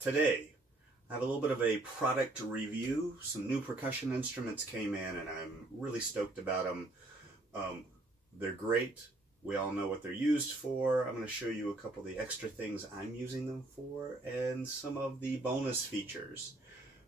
Today, I have a little bit of a product review. Some new percussion instruments came in and I'm really stoked about them. They're great. We all know what they're used for. I'm going to show you a couple of the extra things I'm using them for and some of the bonus features.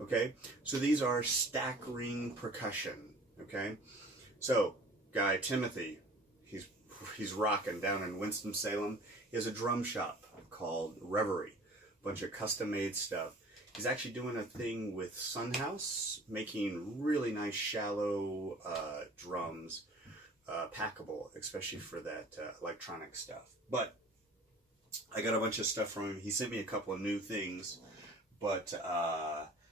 Okay, so these are stack ring percussion. Okay, so guy Timothy, he's rocking down in Winston-Salem. He has a drum shop called Reverie. Bunch of custom-made stuff. He's actually doing a thing with Sunhouse, making really nice shallow drums, packable, especially for that electronic stuff. But I got a bunch of stuff from him. He sent me a couple of new things, but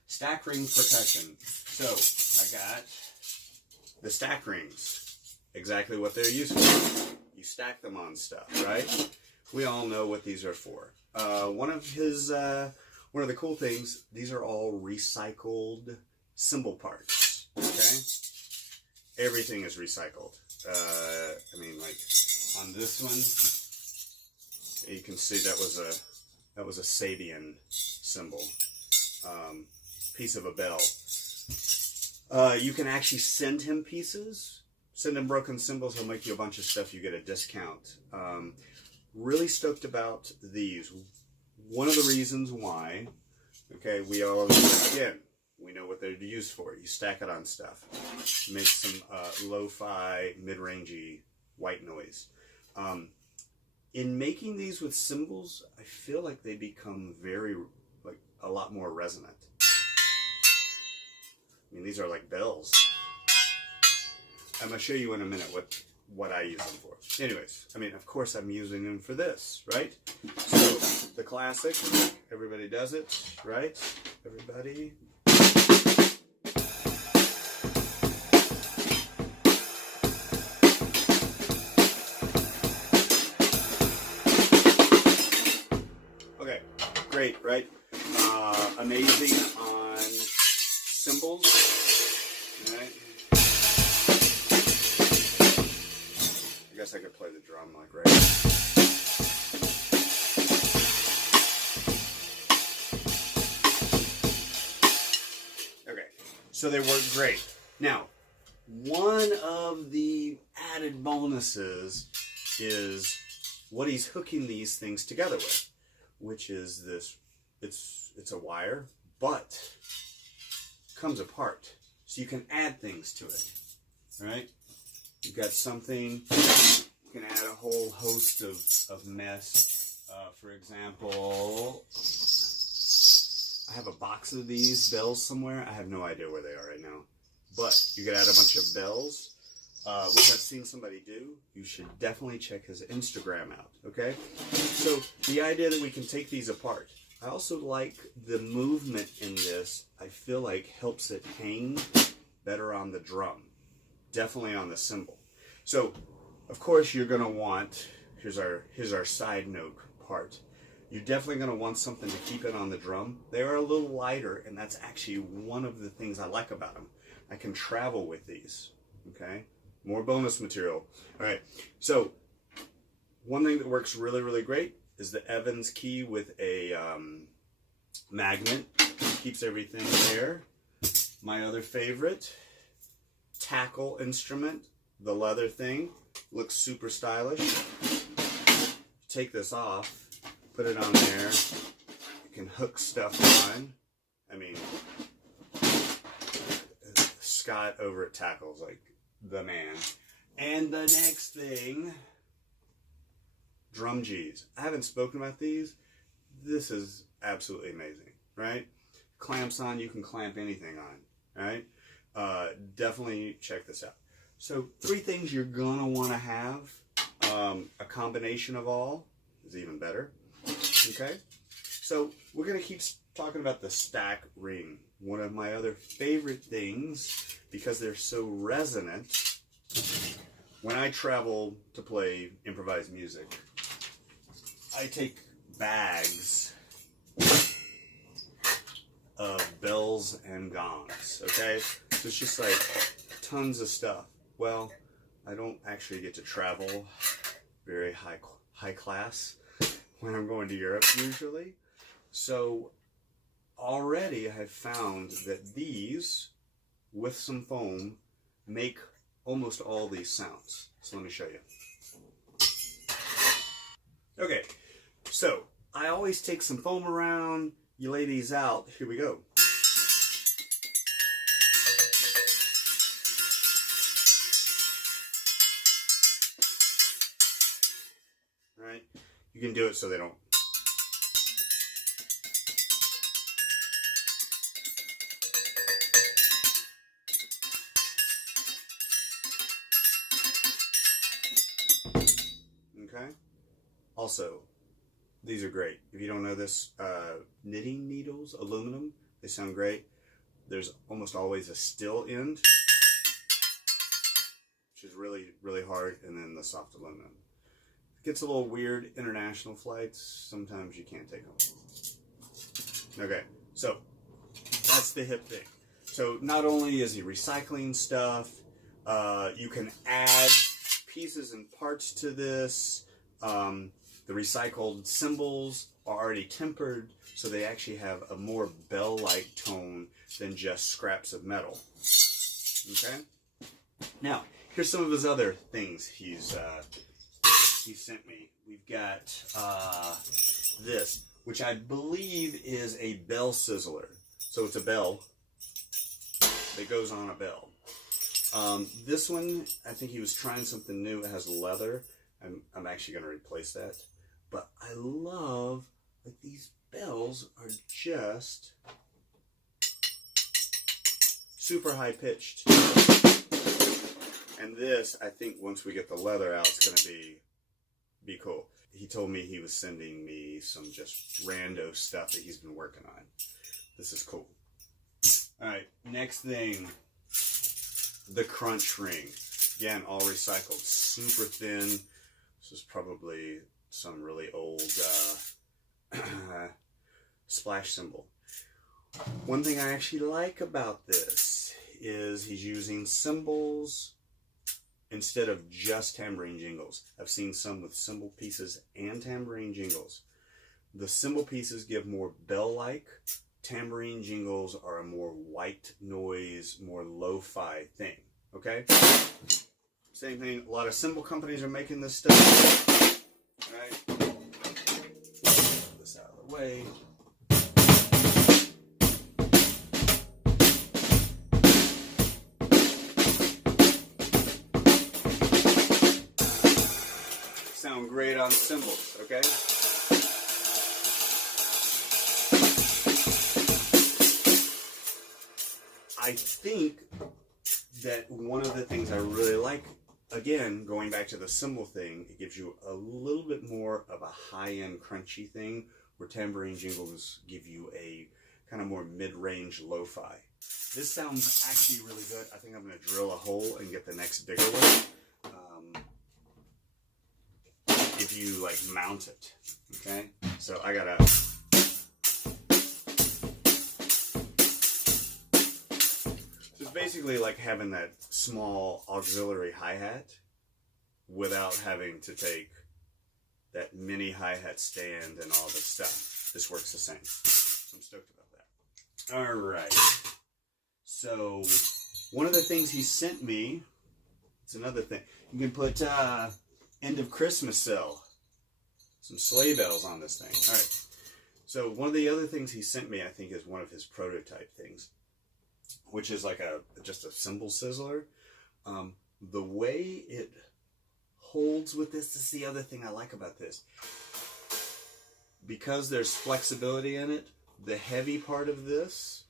stack ring percussion. So I got the stack rings, exactly what they're used for. You stack them on stuff, right? We all know what these are for. One of the cool things, these are all recycled cymbal parts. Okay, everything is recycled. I mean, like on this one, you can see that was a Sabian cymbal, piece of a bell. You can actually send him pieces, send him broken cymbals. He'll make you a bunch of stuff. You get a discount. Really stoked about these. One of the reasons why, okay, we know what they're used for. You stack it on stuff. Make some lo-fi, mid-rangey white noise. In making these with cymbals, I feel like they become a lot more resonant. I mean, these are like bells. I'm going to show you in a minute what I use them for. Anyways, I mean, of course I'm using them for this, right? So, the classic, everybody does it, right? Everybody. Okay, great, right? Amazing on cymbals, right? I guess I could play the drum like right. Okay, so they work great. Now, one of the added bonuses is what he's hooking these things together with, which is this. It's a wire, but comes apart, so you can add things to it. Right? You've got something, you can add a whole host of mess. For example, I have a box of these bells somewhere. I have no idea where they are right now. But you can add a bunch of bells, which I've seen somebody do. You should definitely check his Instagram out, okay? So the idea that we can take these apart. I also like the movement in this. I feel like helps it hang better on the drum. Definitely on the cymbal. So, of course, you're going to want, here's our side note part. You're definitely going to want something to keep it on the drum. They are a little lighter, and that's actually one of the things I like about them. I can travel with these, okay? More bonus material. All right, so one thing that works really, really great is the Evans key with a magnet. Keeps everything there. My other favorite, tackle instrument, the leather thing, looks super stylish. Take this off, put it on there. You can hook stuff on. I mean, Scott over at Tackle's like the man. And the next thing, drum Gs. I haven't spoken about these. This is absolutely amazing, right? Clamps on, you can clamp anything on, right? Definitely check this out. So 3 things you're gonna want to have. A combination of all is even better. Okay, so we're gonna keep talking about the stack ring. One of my other favorite things, because they're so resonant. When I travel to play improvised music, I take bags of bells and gongs. Okay, so it's just like tons of stuff. Well, I don't actually get to travel very high class when I'm going to Europe usually. So already I've found that these, with some foam, make almost all these sounds. So let me show you. Okay, so I always take some foam around, you lay these out, here we go. Right? You can do it so they don't. Okay? Also, these are great. If you don't know this, knitting needles, aluminum, they sound great. There's almost always a still end, which is really, really hard, and then the soft aluminum. It gets a little weird international flights. Sometimes you can't take them. Okay, so that's the hip thing. So not only is he recycling stuff, you can add pieces and parts to this. The recycled cymbals are already tempered, so they actually have a more bell-like tone than just scraps of metal. Okay? Now, here's some of his other things he sent me. We've got this, which I believe is a bell sizzler. So it's a bell that goes on a bell. This one, I think he was trying something new. It has leather. I'm actually going to replace that. But I love that these bells are just super high pitched. And this, I think once we get the leather out, it's going to be cool. He told me he was sending me some just rando stuff that he's been working on. This is cool. All right, next thing, the crunch ring. Again, all recycled, super thin. This is probably some really old splash cymbal. One thing I actually like about this is he's using cymbals instead of just tambourine jingles. I've seen some with cymbal pieces and tambourine jingles. The cymbal pieces give more bell-like. Tambourine jingles are a more white noise, more lo-fi thing. Okay? Same thing, a lot of cymbal companies are making this stuff. Right? Put this out of the way. Sound great on cymbals, okay? I think that one of the things I really like, again, going back to the cymbal thing, it gives you a little bit more of a high-end crunchy thing, where tambourine jingles give you a kind of more mid-range lo-fi. This sounds actually really good. I think I'm going to drill a hole and get the next bigger one. If you like mount it, okay? So I gotta. So it's basically like having that small auxiliary hi-hat without having to take that mini hi-hat stand and all this stuff. This works the same. So I'm stoked about that. All right. So one of the things he sent me, it's another thing. You can put end of Christmas sell. Some sleigh bells on this thing. All right. So one of the other things he sent me, I think, is one of his prototype things, which is like just a cymbal sizzler. The way it holds with this is the other thing I like about this. Because there's flexibility in it, the heavy part of this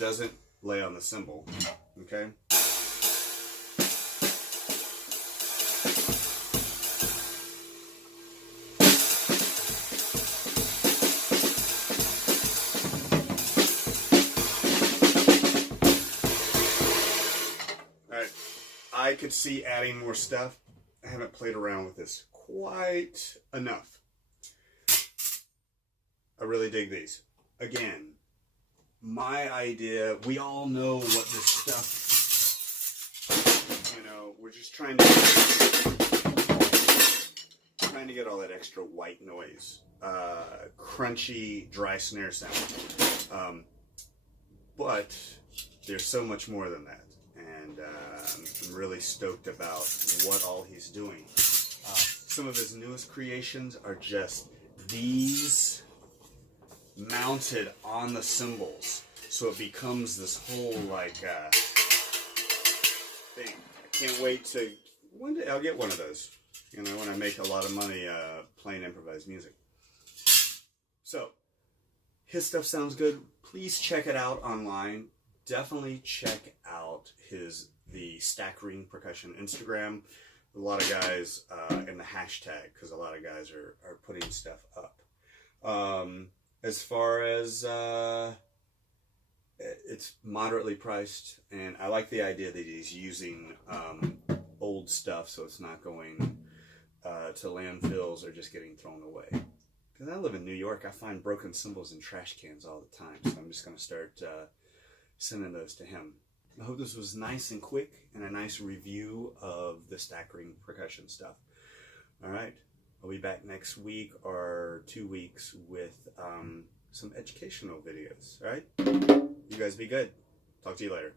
doesn't lay on the cymbal. Okay? I could see adding more stuff. I haven't played around with this quite enough. I really dig these. Again, my idea, we all know what this stuff, we're just trying to get all that extra white noise, crunchy, dry snare sound. But there's so much more than that, and I'm really stoked about what all he's doing. Some of his newest creations are just these mounted on the cymbals, so it becomes this whole like thing. I can't wait to one day I'll get one of those. You know, when I make a lot of money playing improvised music. So his stuff sounds good. Please check it out online. Definitely check out the Stack Ring Percussion Instagram. A lot of guys in the hashtag, because a lot of guys are putting stuff up. As far as it's moderately priced, and I like the idea that he's using old stuff, so it's not going to landfills or just getting thrown away. Because I live in New York, I find broken cymbals in trash cans all the time, so I'm just going to start sending those to him. I hope this was nice and quick and a nice review of the Stack Ring Percussion stuff. All right, I'll be back next week or 2 weeks with some educational videos. All right, you guys be good. Talk to you later.